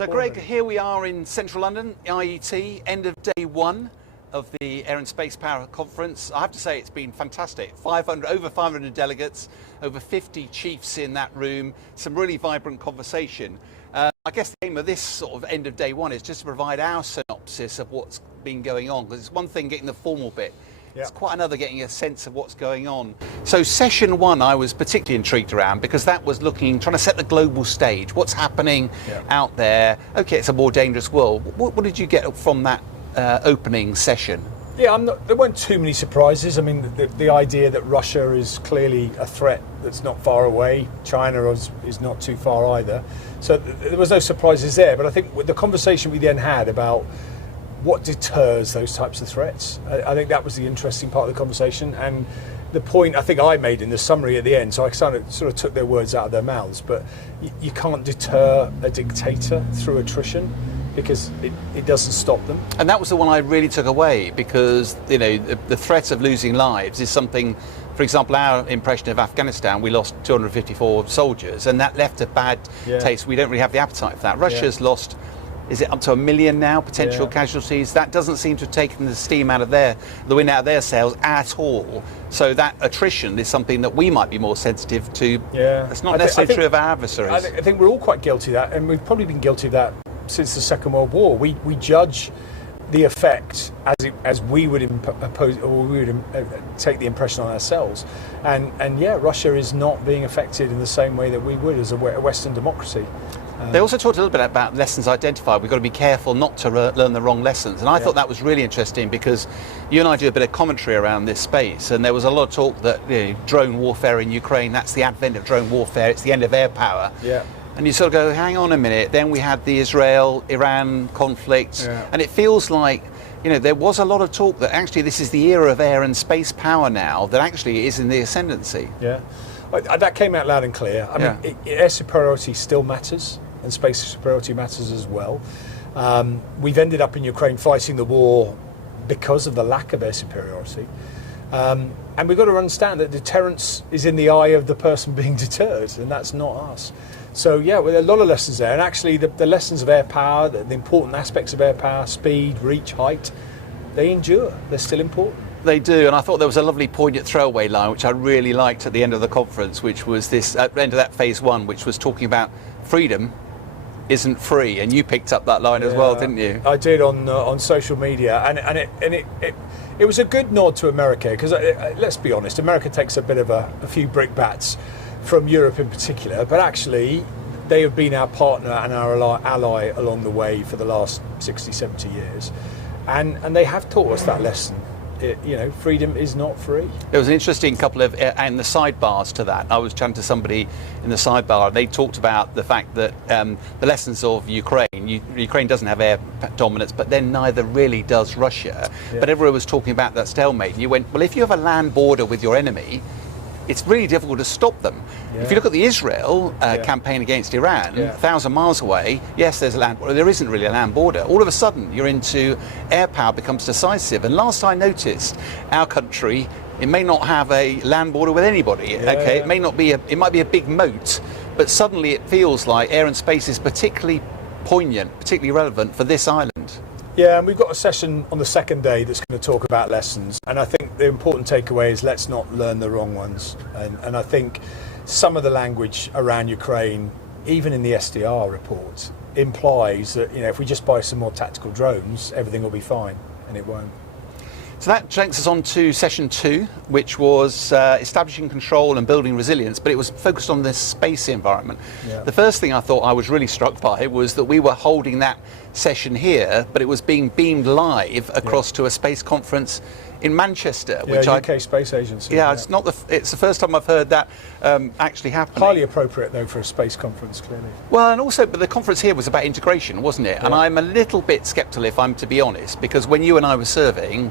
So Greg, here we are in central London, IET, end of day one of the Air and Space Power Conference. I have to say it's been fantastic. Over 500 delegates, over 50 chiefs in that room, some really vibrant conversation. I guess the aim of this sort of end of day one is just to provide our synopsis of what's been going on, because it's one thing getting the formal bit. Yeah. It's quite another getting a sense of what's going on. So session one I was particularly intrigued around because that was trying to set the global stage. What's happening out there? Okay, it's a more dangerous world. What did you get from that opening session? Yeah, there weren't too many surprises. I mean, the idea that Russia is clearly a threat that's not far away. China is not too far either. So there was no surprises there. But I think with the conversation we then had about what deters those types of threats, I think that was the interesting part of the conversation. And the point I think I made in the summary at the end, so I sort of took their words out of their mouths, but you can't deter a dictator through attrition, because it doesn't stop them. And that was the one I really took away, because the threat of losing lives is something. For example, our impression of Afghanistan, we lost 254 soldiers, and that left a bad taste. We don't really have the appetite for that. Russia's lost, is it up to 1 million now, potential casualties? That doesn't seem to have taken the steam out of the wind out of their sails at all. So that attrition is something that we might be more sensitive to. Yeah. It's not necessarily true of our adversaries. I think we're all quite guilty of that, and we've probably been guilty of that since the Second World War. We judge the effect as we would impose, or we would take the impression on ourselves, and Russia is not being affected in the same way that we would as a Western democracy. They also talked a little bit about lessons identified. We've got to be careful not to learn the wrong lessons, and I thought that was really interesting, because you and I do a bit of commentary around this space, and there was a lot of talk that drone warfare in Ukraine, that's the advent of drone warfare, it's the end of air power. Yeah. And you sort of go, hang on a minute, then we had the Israel-Iran conflict, and it feels like, there was a lot of talk that actually this is the era of air and space power now, that actually is in the ascendancy. Yeah, that came out loud and clear. I mean, air superiority still matters, and space superiority matters as well. We've ended up in Ukraine fighting the war because of the lack of air superiority. And we've got to understand that deterrence is in the eye of the person being deterred, and that's not us. So there are a lot of lessons there, and actually the lessons of air power, the important aspects of air power, speed, reach, height, they endure. They're still important. They do, and I thought there was a lovely poignant throwaway line which I really liked at the end of the conference, which was this, at the end of that phase one, which was talking about freedom isn't free, and you picked up that line as well, didn't you? I did on social media, and it was a good nod to America, because let's be honest, America takes a bit of a few brickbats from Europe in particular, but actually they have been our partner and our ally along the way for the last 60, 70 years, and they have taught us that lesson. Freedom is not free. There was an interesting couple of, and the sidebars to that. I was chatting to somebody in the sidebar. They talked about the fact that the lessons of Ukraine. Ukraine doesn't have air dominance, but then neither really does Russia. Yeah. But everyone was talking about that stalemate. You went, well, if you have a land border with your enemy, it's really difficult to stop them. Yeah. If you look at the Israel campaign against Iran, 1,000 miles away, yes, there's a land border. There isn't really a land border. All of a sudden, you're into air power becomes decisive. And last I noticed, our country, it may not have a land border with anybody. It may not be. It might be a big moat, but suddenly it feels like air and space is particularly poignant, particularly relevant for this island. Yeah, and we've got a session on the second day that's going to talk about lessons. And I think the important takeaway is let's not learn the wrong ones. And I think some of the language around Ukraine, even in the SDR report, implies that if we just buy some more tactical drones, everything will be fine, and it won't. So that takes us on to session two, which was establishing control and building resilience, but it was focused on the space environment. Yeah. The first thing I thought I was really struck by was that we were holding that session here, but it was being beamed live across to a space conference in Manchester, which UK Space Agency. Yeah, it's the first time I've heard that actually happening. Highly appropriate though for a space conference, clearly. Well, and also, but the conference here was about integration, wasn't it? Yeah. And I'm a little bit sceptical, if I'm to be honest, because when you and I were serving,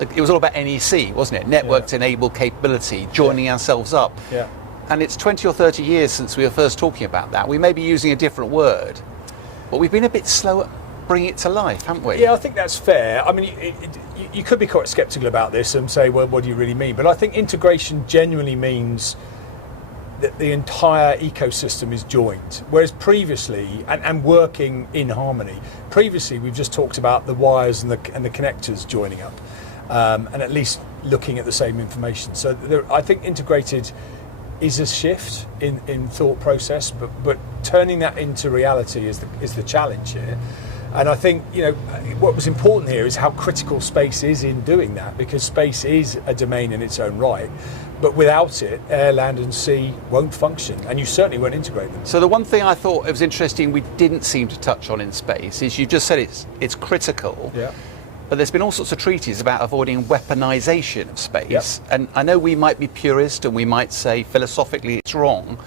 it was all about NEC, wasn't it? Networked enabled capability, joining ourselves up. Yeah. And it's 20 or 30 years since we were first talking about that. We may be using a different word, but we've been a bit slow at bringing it to life, haven't we? Yeah, I think that's fair. I mean, you could be quite sceptical about this and say, well, what do you really mean? But I think integration genuinely means the entire ecosystem is joined, whereas previously, and working in harmony. Previously, we've just talked about the wires and the connectors joining up, and at least looking at the same information. So I think integrated is a shift in thought process, but turning that into reality is the challenge here. And I think, what was important here is how critical space is in doing that, because space is a domain in its own right. But without it, air, land and sea won't function, and you certainly won't integrate them. So the one thing I thought it was interesting we didn't seem to touch on in space is you just said it's critical. Yeah. But there's been all sorts of treaties about avoiding weaponization of space. Yep. And I know we might be purist and we might say philosophically it's wrong,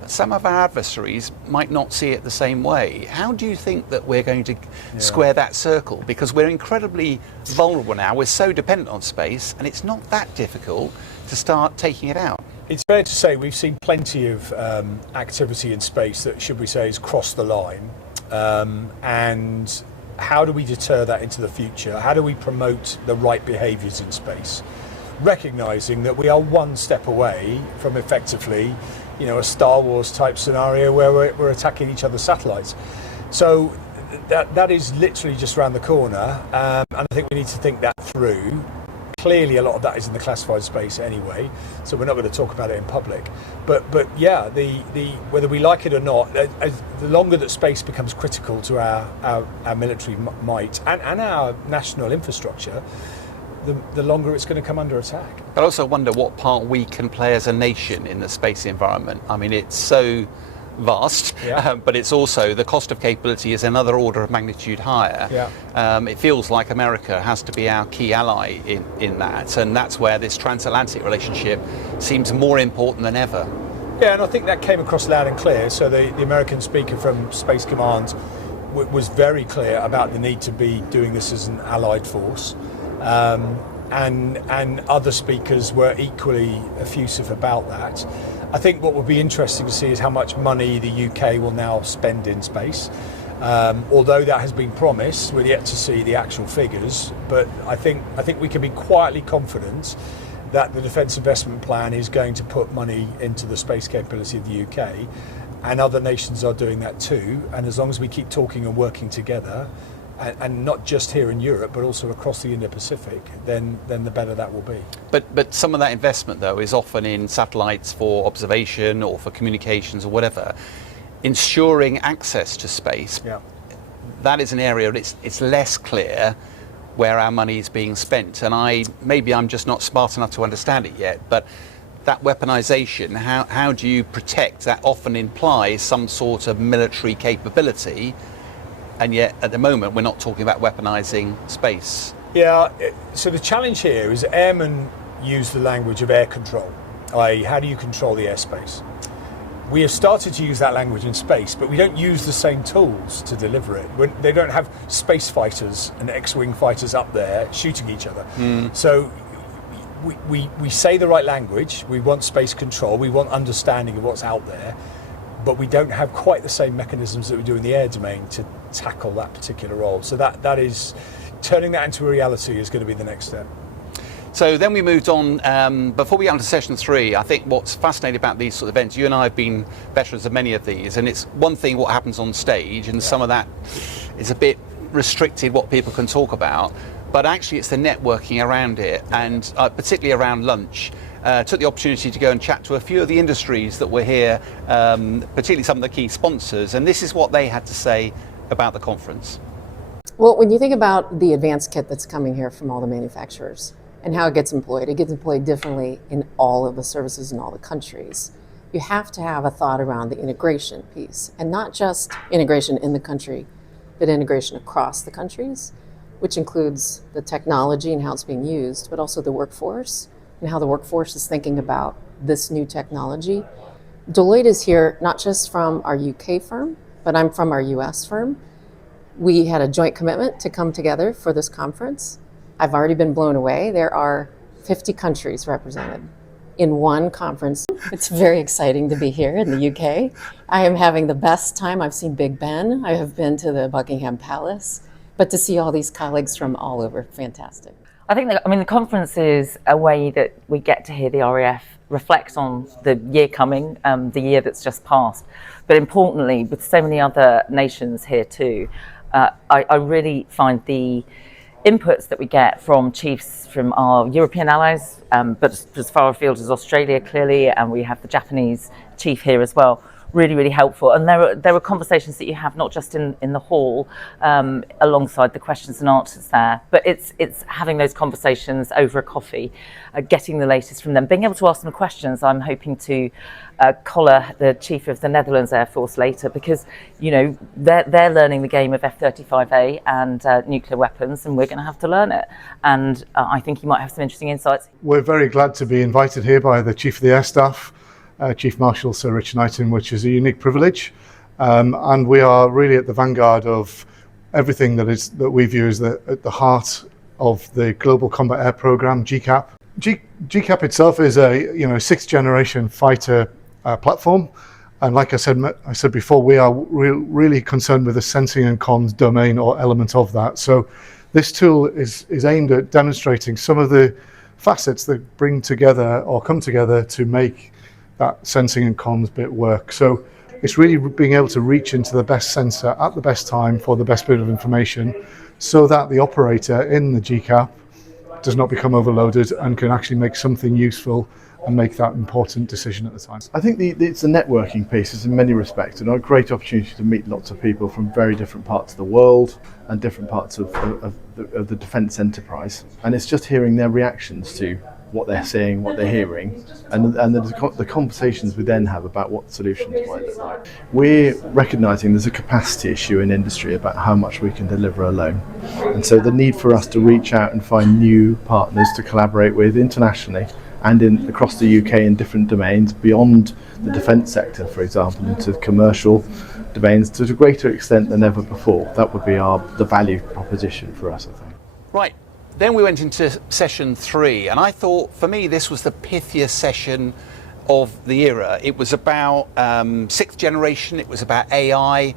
but some of our adversaries might not see it the same way. How do you think that we're going to square that circle? Because we're incredibly vulnerable now. We're so dependent on space, and it's not that difficult to start taking it out. It's fair to say we've seen plenty of activity in space that, should we say, has crossed the line. And how do we deter that into the future? How do we promote the right behaviours in space? Recognising that we are one step away from effectively, a Star Wars type scenario where we're attacking each other's satellites. So that is literally just around the corner, and I think we need to think that through. Clearly, a lot of that is in the classified space anyway, so we're not going to talk about it in public. But yeah, the whether we like it or not, as the longer that space becomes critical to our military might and our national infrastructure, the longer it's going to come under attack. I also wonder what part we can play as a nation in the space environment. I mean, it's so vast, but it's also the cost of capability is another order of magnitude higher. It feels like America has to be our key ally in that, and that's where this transatlantic relationship seems more important than ever. Yeah, and I think that came across loud and clear. So the American speaker from Space Command was very clear about the need to be doing this as an allied force. And other speakers were equally effusive about that. I think what will be interesting to see is how much money the UK will now spend in space. Although that has been promised, we're yet to see the actual figures. But I think we can be quietly confident that the Defence Investment Plan is going to put money into the space capability of the UK, and other nations are doing that too. And as long as we keep talking and working together, and not just here in Europe, but also across the Indo-Pacific, then the better that will be. But some of that investment, though, is often in satellites for observation or for communications or whatever. Ensuring access to space, that is an area it's less clear where our money is being spent. And maybe I'm just not smart enough to understand it yet, but that weaponization, how do you protect? That often implies some sort of military capability. And yet, at the moment, we're not talking about weaponizing space. Yeah, so the challenge here is airmen use the language of air control, i.e. how do you control the airspace? We have started to use that language in space, but we don't use the same tools to deliver it. They don't have space fighters and X-wing fighters up there shooting each other. So we say the right language, we want space control, we want understanding of what's out there, but we don't have quite the same mechanisms that we do in the air domain to tackle that particular role. So that is, turning that into a reality is going to be the next step. So then we moved on, before we get on to session 3, I think what's fascinating about these sort of events, you and I have been veterans of many of these, and it's one thing what happens on stage, and some of that is a bit restricted what people can talk about, but actually it's the networking around it, and particularly around lunch. Took the opportunity to go and chat to a few of the industries that were here, particularly some of the key sponsors, and this is what they had to say about the conference. Well, when you think about the advanced kit that's coming here from all the manufacturers and how it gets employed differently in all of the services in all the countries. You have to have a thought around the integration piece, and not just integration in the country, but integration across the countries, which includes the technology and how it's being used, but also the workforce and how the workforce is thinking about this new technology. Deloitte is here not just from our UK firm, but I'm from our US firm. We had a joint commitment to come together for this conference. I've already been blown away. There are 50 countries represented in one conference. It's very exciting to be here in the UK. I am having the best time. I've seen Big Ben. I have been to the Buckingham Palace. But to see all these colleagues from all over, fantastic. I think that, I mean, the conference is a way that we get to hear the RAF reflect on the year coming, the year that's just passed. But importantly, with so many other nations here too, I really find the inputs that we get from chiefs from our European allies, but as far afield as Australia clearly, and we have the Japanese chief here as well, really, really helpful. And there are conversations that you have not just in the hall alongside the questions and answers there, but it's having those conversations over a coffee, getting the latest from them, being able to ask them questions. I'm hoping to collar the chief of the Netherlands Air Force later, because they're learning the game of F-35A and nuclear weapons, and we're going to have to learn it. And I think you might have some interesting insights. We're very glad to be invited here by the Chief of the Air Staff, Chief Marshal Sir Richard Knighton, which is a unique privilege, and we are really at the vanguard of everything that we view as at the heart of the Global Combat Air Programme, GCAP. GCAP itself is a sixth generation fighter platform, and like I said before, we are really concerned with the sensing and comms domain or element of that. So this tool is aimed at demonstrating some of the facets that bring together or come together to make that sensing and comms bit work. So it's really being able to reach into the best sensor at the best time for the best bit of information, so that the operator in the GCAP does not become overloaded and can actually make something useful and make that important decision at the time. I think it's a networking piece. It's in many respects a great opportunity to meet lots of people from very different parts of the world and different parts of the defence enterprise. And it's just hearing their reactions to what they're seeing, what they're hearing, and the conversations we then have about what solutions might look like. We're recognising there's a capacity issue in industry about how much we can deliver alone. And so the need for us to reach out and find new partners to collaborate with internationally and across the UK in different domains beyond the defence sector, for example, into commercial domains to a greater extent than ever before. That would be the value proposition for us, I think. Right. Then we went into session 3, and I thought, for me, this was the pithiest session of the era. It was about sixth generation, it was about AI.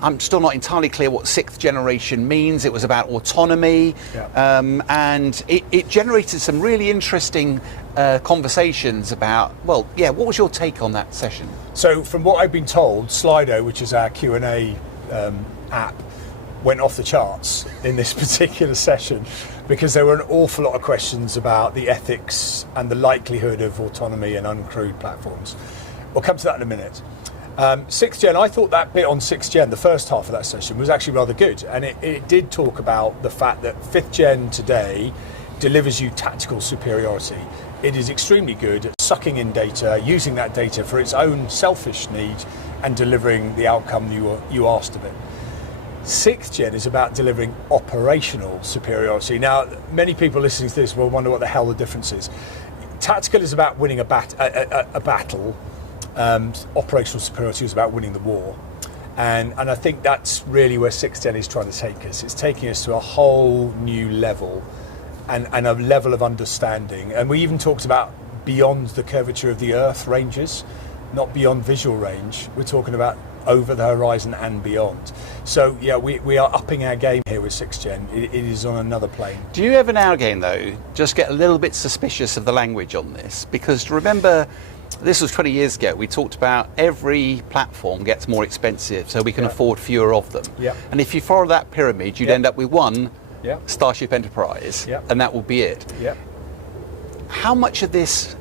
I'm still not entirely clear what sixth generation means. It was about autonomy, and it generated some really interesting conversations about, what was your take on that session? So from what I've been told, Slido, which is our Q&A app, went off the charts in this particular session, because there were an awful lot of questions about the ethics and the likelihood of autonomy and uncrewed platforms. We'll come to that in a minute. Sixth gen, I thought that bit on sixth gen, the first half of that session, was actually rather good, and it did talk about the fact that fifth gen today delivers you tactical superiority. It is extremely good at sucking in data, using that data for its own selfish need, and delivering the outcome you asked of it. Sixth gen is about delivering operational superiority. Now, many people listening to this will wonder what the hell the difference is. Tactical is about winning a battle. Operational superiority is about winning the war. And I think that's really where sixth gen is trying to take us. It's taking us to a whole new level and a level of understanding. And we even talked about beyond the curvature of the Earth ranges, not beyond visual range. We're talking about over the horizon and beyond. So yeah, we are upping our game here with sixth gen. It is on another plane. Do you ever now again though just get a little bit suspicious of the language on this? Because remember, this was 20 years ago, we talked about every platform gets more expensive so we can afford fewer of them. Yeah. And if you follow that pyramid, you'd end up with one Starship Enterprise, and that will be it. Yeah. How much of this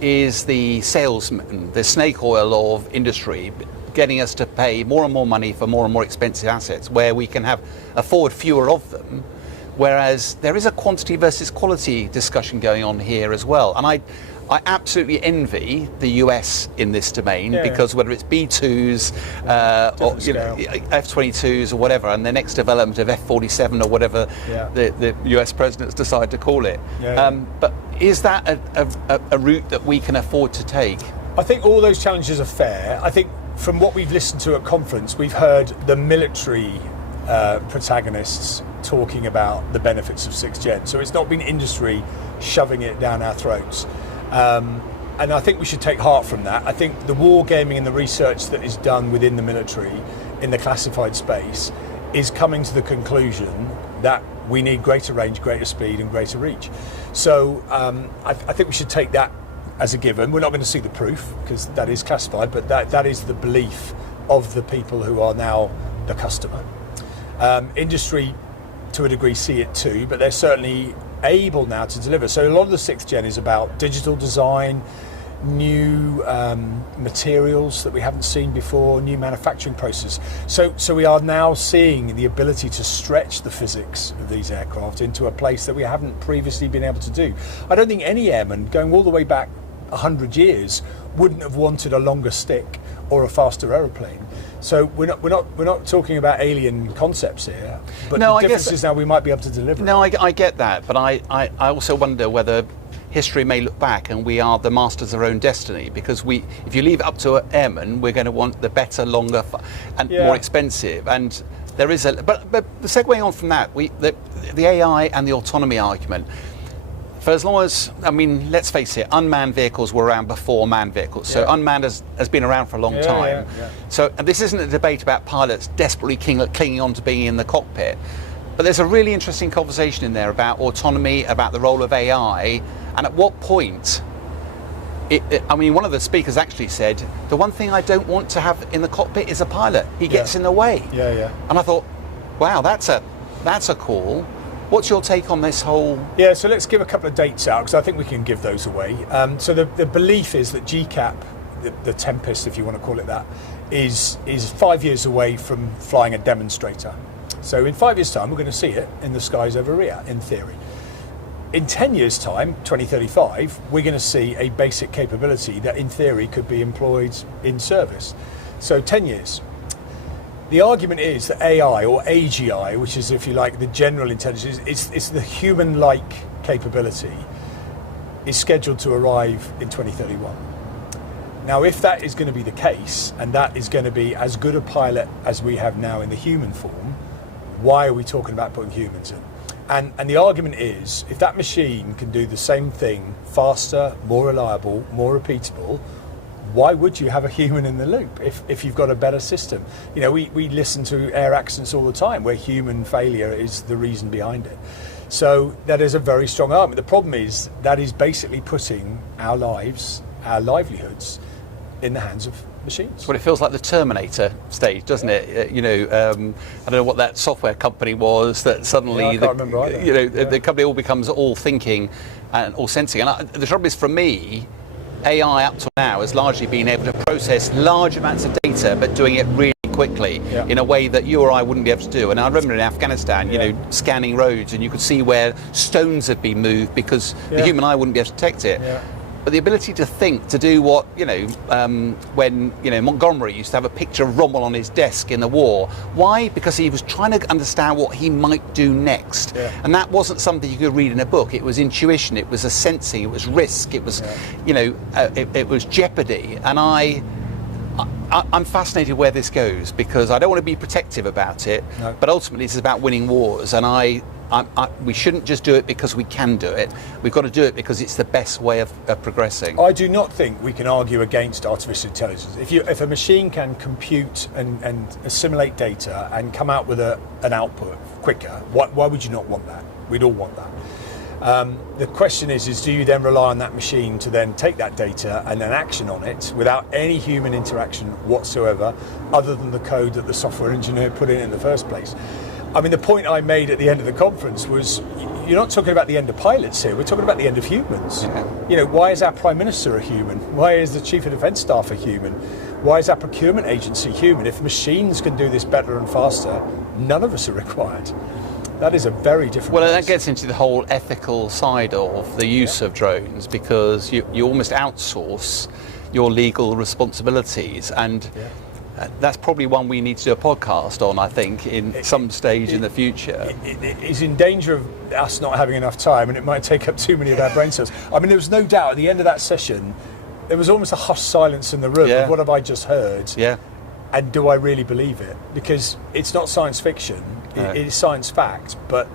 is the salesman, the snake oil of industry, getting us to pay more and more money for more and more expensive assets where we can afford fewer of them, whereas there is a quantity versus quality discussion going on here as well. And I absolutely envy the US in this domain, because whether it's B2s or F-22s or whatever, and the next development of F-47 or whatever the US presidents decide to call it. But is that a route that we can afford to take? I think all those challenges are fair. I think from what we've listened to at conference, we've heard the military protagonists talking about the benefits of sixth gen. So it's not been industry shoving it down our throats. And I think we should take heart from that. I think the war gaming and the research that is done within the military in the classified space is coming to the conclusion that we need greater range, greater speed, and greater reach. So I think we should take that as a given. We're not going to see the proof because that is classified, but that is the belief of the people who are now the customer. Industry, to a degree, see it too, but they're certainly able now to deliver. So a lot of the 6th gen is about digital design, new materials that we haven't seen before, new manufacturing process. So we are now seeing the ability to stretch the physics of these aircraft into a place that we haven't previously been able to do. I don't think any airman, going all the way back 100 years, wouldn't have wanted a longer stick or a faster aeroplane. So we're not talking about alien concepts here, but No, the I difference guess- is now we might be able to deliver. No, I get that, but I also wonder whether history may look back and we are the masters of our own destiny, because if you leave it up to airmen, we're going to want the better, longer, and more expensive. And there is but segueing on from that, the AI and the autonomy argument. For as long as, I mean, let's face it, unmanned vehicles were around before manned vehicles. So unmanned has been around for a long time. Yeah. So and this isn't a debate about pilots desperately clinging on to being in the cockpit. But there's a really interesting conversation in there about autonomy, about the role of AI, and at what point, I mean, one of the speakers actually said, the one thing I don't want to have in the cockpit is a pilot. He gets in the way. Yeah. And I thought, wow, that's a call. What's your take on this whole? Yeah, so let's give a couple of dates out because I think we can give those away. So the belief is that GCAP, the Tempest, if you want to call it that, is 5 years away from flying a demonstrator. So in 5 years' time, we're going to see it in the skies over Riyadh, in theory. In 10 years' time, 2035, we're going to see a basic capability that, in theory, could be employed in service. So 10 years. The argument is that AI, or AGI, which is, if you like, the general intelligence, it's the human-like capability, is scheduled to arrive in 2031. Now, if that is going to be the case, and that is going to be as good a pilot as we have now in the human form, why are we talking about putting humans in? And the argument is, if that machine can do the same thing faster, more reliable, more repeatable, why would you have a human in the loop if you've got a better system? You know, we listen to air accidents all the time where human failure is the reason behind it. So that is a very strong argument. The problem is that is basically putting our lives, our livelihoods, in the hands of machines. Well, it feels like the Terminator stage, doesn't it? I don't know what that software company was that suddenly I can't remember either. the company all becomes all thinking and all sensing. And the trouble is, for me, AI up to now has largely been able to process large amounts of data, but doing it really quickly in a way that you or I wouldn't be able to do. And I remember in Afghanistan, scanning roads, and you could see where stones had been moved because the human eye wouldn't be able to detect it. Yeah. But the ability to think, to do what, when, Montgomery used to have a picture of Rommel on his desk in the war. Why? Because he was trying to understand what he might do next. Yeah. And that wasn't something you could read in a book. It was intuition, it was a sensing, it was risk, it was, it was jeopardy. And I'm fascinated where this goes because I don't want to be protective about it, but ultimately this is about winning wars. And we shouldn't just do it because we can do it. We've got to do it because it's the best way of progressing. I do not think we can argue against artificial intelligence. If a machine can compute and assimilate data and come out with an output quicker, why would you not want that? We'd all want that. The question is do you then rely on that machine to then take that data and then action on it without any human interaction whatsoever, other than the code that the software engineer put in the first place? I mean, the point I made at the end of the conference was, you're not talking about the end of pilots here, we're talking about the end of humans. Yeah. Why is our Prime Minister a human? Why is the Chief of Defence Staff a human? Why is our procurement agency human? If machines can do this better and faster, none of us are required. That is a very different Well, place. that gets into the whole ethical side of the use of drones, because you almost outsource your legal responsibilities, and that's probably one we need to do a podcast on, I think, in some stage in the future. It is in danger of us not having enough time, and it might take up too many of our brain cells. I mean, there was no doubt at the end of that session, there was almost a hushed silence in the room of what have I just heard? Yeah. And do I really believe it? Because it's not science fiction, it is science fact, but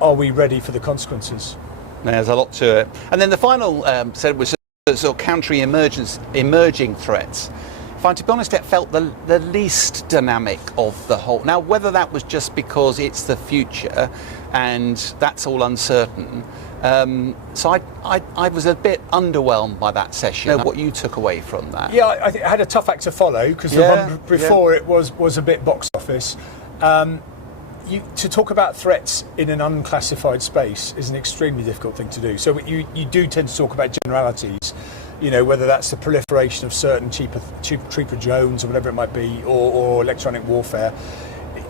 are we ready for the consequences? There's a lot to it. And then the final set was sort of countering emerging threats. to be honest, it felt the least dynamic of the whole. Now, whether that was just because it's the future and that's all uncertain. So I was a bit underwhelmed by that session. What you took away from that? Yeah, I think I had a tough act to follow because the one before it was a bit box office. To talk about threats in an unclassified space is an extremely difficult thing to do. So you do tend to talk about generalities, whether that's the proliferation of certain cheaper drones or whatever it might be, or electronic warfare.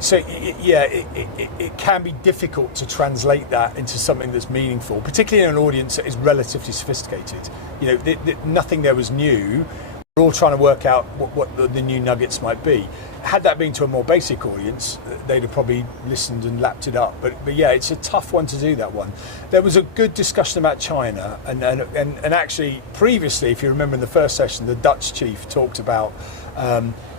So it can be difficult to translate that into something that's meaningful, particularly in an audience that is relatively sophisticated. Nothing there was new. We're all trying to work out what the new nuggets might be. Had that been to a more basic audience, they'd have probably listened and lapped it up. But yeah, it's a tough one to do, that one. There was a good discussion about China, and actually previously, if you remember in the first session, the Dutch chief talked about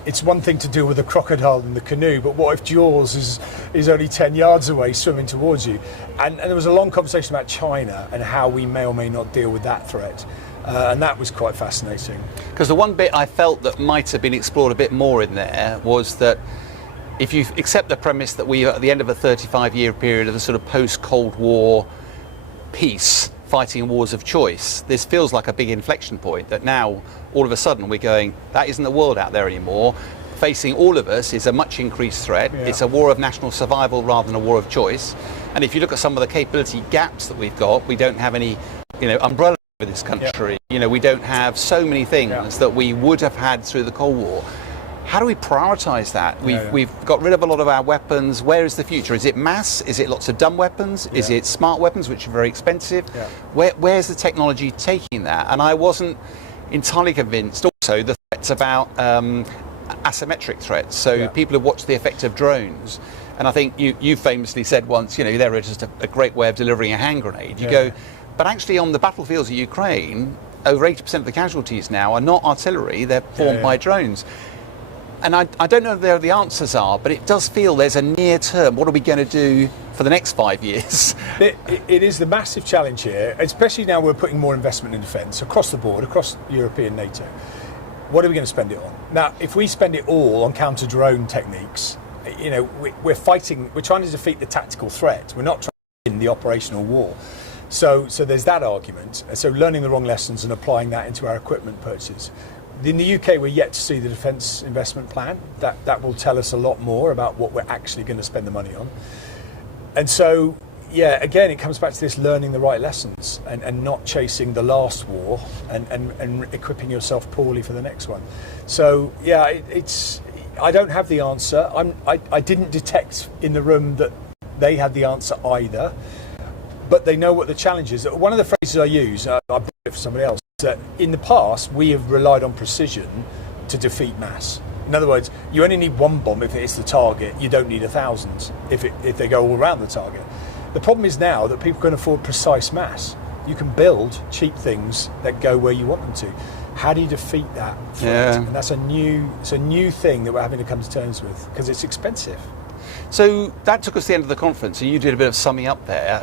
it's one thing to deal with a crocodile in the canoe, but what if Jaws is only 10 yards away swimming towards you? And there was a long conversation about China and how we may or may not deal with that threat. And that was quite fascinating. Because the one bit I felt that might have been explored a bit more in there was that if you accept the premise that we are at the end of a 35-year period of the sort of post-Cold War peace, fighting wars of choice, this feels like a big inflection point, that now all of a sudden we're going, that isn't the world out there anymore. Facing all of us is a much increased threat. Yeah. It's a war of national survival rather than a war of choice. And if you look at some of the capability gaps that we've got, we don't have any umbrella over this country. Yeah. We don't have so many things that we would have had through the Cold War. How do we prioritise that? We've got rid of a lot of our weapons. Where is the future? Is it mass? Is it lots of dumb weapons? Is it smart weapons, which are very expensive? Yeah. Where's the technology taking that? And I wasn't entirely convinced. Also, the threats about asymmetric threats. So people have watched the effect of drones. And I think you famously said once, they're just a great way of delivering a hand grenade. You go, but actually on the battlefields of Ukraine, over 80% of the casualties now are not artillery, they're formed by drones. And I don't know where the answers are, but it does feel there's a near term. What are we going to do for the next 5 years? It is the massive challenge here, especially now we're putting more investment in defence across the board, across European NATO. What are we going to spend it on? Now, if we spend it all on counter-drone techniques, we're trying to defeat the tactical threat. We're not trying to win the operational war. So there's that argument. So learning the wrong lessons and applying that into our equipment purchases. In the UK, we're yet to see the defence investment plan. That will tell us a lot more about what we're actually going to spend the money on. And so, again, it comes back to this learning the right lessons and not chasing the last war and equipping yourself poorly for the next one. So, I don't have the answer. I didn't detect in the room that they had the answer either, but they know what the challenge is. One of the phrases I use, I brought it for somebody else, that in the past we have relied on precision to defeat mass. In other words, you only need one bomb if it hits the target. You don't need 1,000 if they go all around the target. The problem is now that people can afford precise mass. You can build cheap things that go where you want them to. How do you defeat that threat? And that's a new thing that we're having to come to terms with because it's expensive. So that took us to the end of the conference, and you did a bit of summing up there.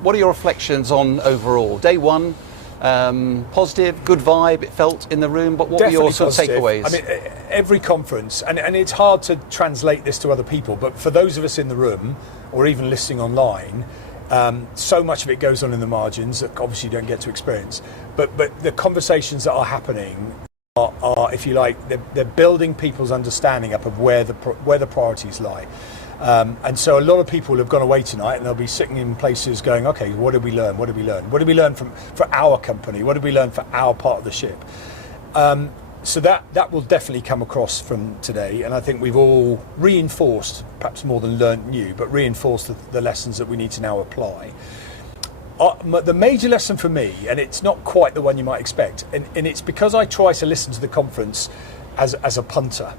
What are your reflections on overall? Day one, positive, good vibe, it felt in the room, but what Definitely were your sort of positive. takeaways? I mean, every conference, and it's hard to translate this to other people, but for those of us in the room, or even listening online, so much of it goes on in the margins that obviously you don't get to experience. But the conversations that are happening are, if you like, they're building people's understanding up of where the priorities lie. And so a lot of people have gone away tonight and they'll be sitting in places going, okay, what did we learn? What did we learn? What did we learn for our company? What did we learn for our part of the ship? So that will definitely come across from today. And I think we've all reinforced, perhaps more than learnt new, but reinforced the lessons that we need to now apply. The major lesson for me, and it's not quite the one you might expect, and it's because I try to listen to the conference as a punter.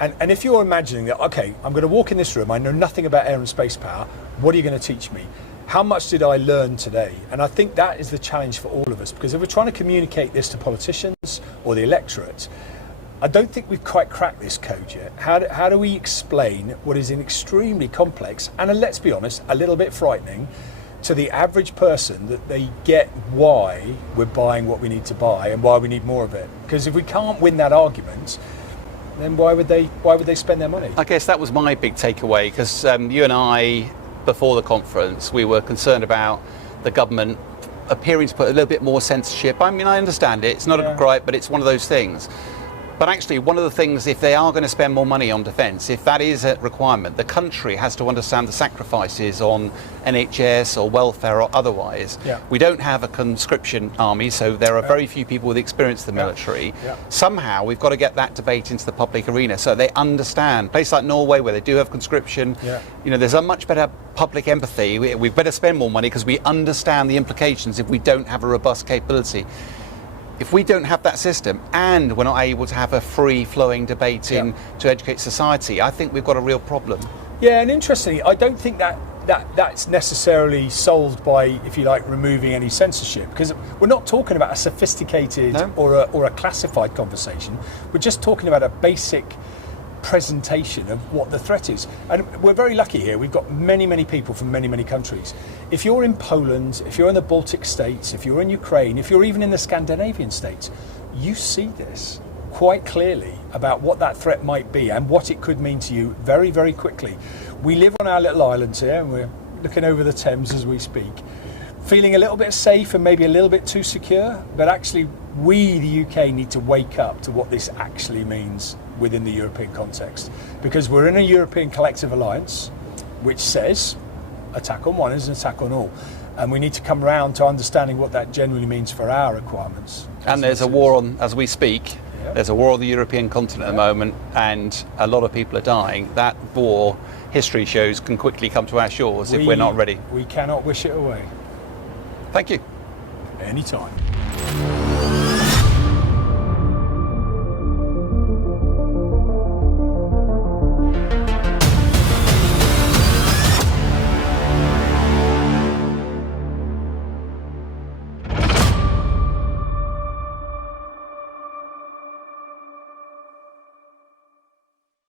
And if you're imagining that, okay, I'm going to walk in this room, I know nothing about air and space power, what are you going to teach me? How much did I learn today? And I think that is the challenge for all of us, because if we're trying to communicate this to politicians or the electorate, I don't think we've quite cracked this code yet. How do we explain what is an extremely complex and, let's be honest, a little bit frightening to the average person that they get why we're buying what we need to buy and why we need more of it. Because if we can't win that argument, then why would they spend their money? I guess that was my big takeaway, because you and I, before the conference, we were concerned about the government appearing to put a little bit more censorship. I mean, I understand it, it's not a gripe, but it's one of those things. But actually, one of the things, if they are going to spend more money on defence, if that is a requirement, the country has to understand the sacrifices on NHS or welfare or otherwise. Yeah. We don't have a conscription army, so there are very few people with experience in the military. Yeah. Somehow, we've got to get that debate into the public arena so they understand. Places like Norway, where they do have conscription, you know, there's a much better public empathy. We better spend more money because we understand the implications if we don't have a robust capability. If we don't have that system and we're not able to have a free-flowing debate to educate society, I think we've got a real problem. Yeah, and interestingly, I don't think that's necessarily solved by, if you like, removing any censorship, because we're not talking about a sophisticated or a classified conversation. We're just talking about a basic presentation of what the threat is. And we're very lucky here. We've got many, many people from many, many countries. If you're in Poland, if you're in the Baltic states, if you're in Ukraine, if you're even in the Scandinavian states, you see this quite clearly about what that threat might be and what it could mean to you very, very quickly. We live on our little islands here, and we're looking over the Thames as we speak, feeling a little bit safe and maybe a little bit too secure, but actually we, the UK, need to wake up to what this actually means within the European context, because we're in a European collective alliance which says attack on one is an attack on all, and we need to come around to understanding what that genuinely means for our requirements. And there's a war on, as we speak, there's a war on the European continent at the moment, and a lot of people are dying. That war, history shows, can quickly come to our shores if we're not ready. We cannot wish it away. Thank you. Anytime.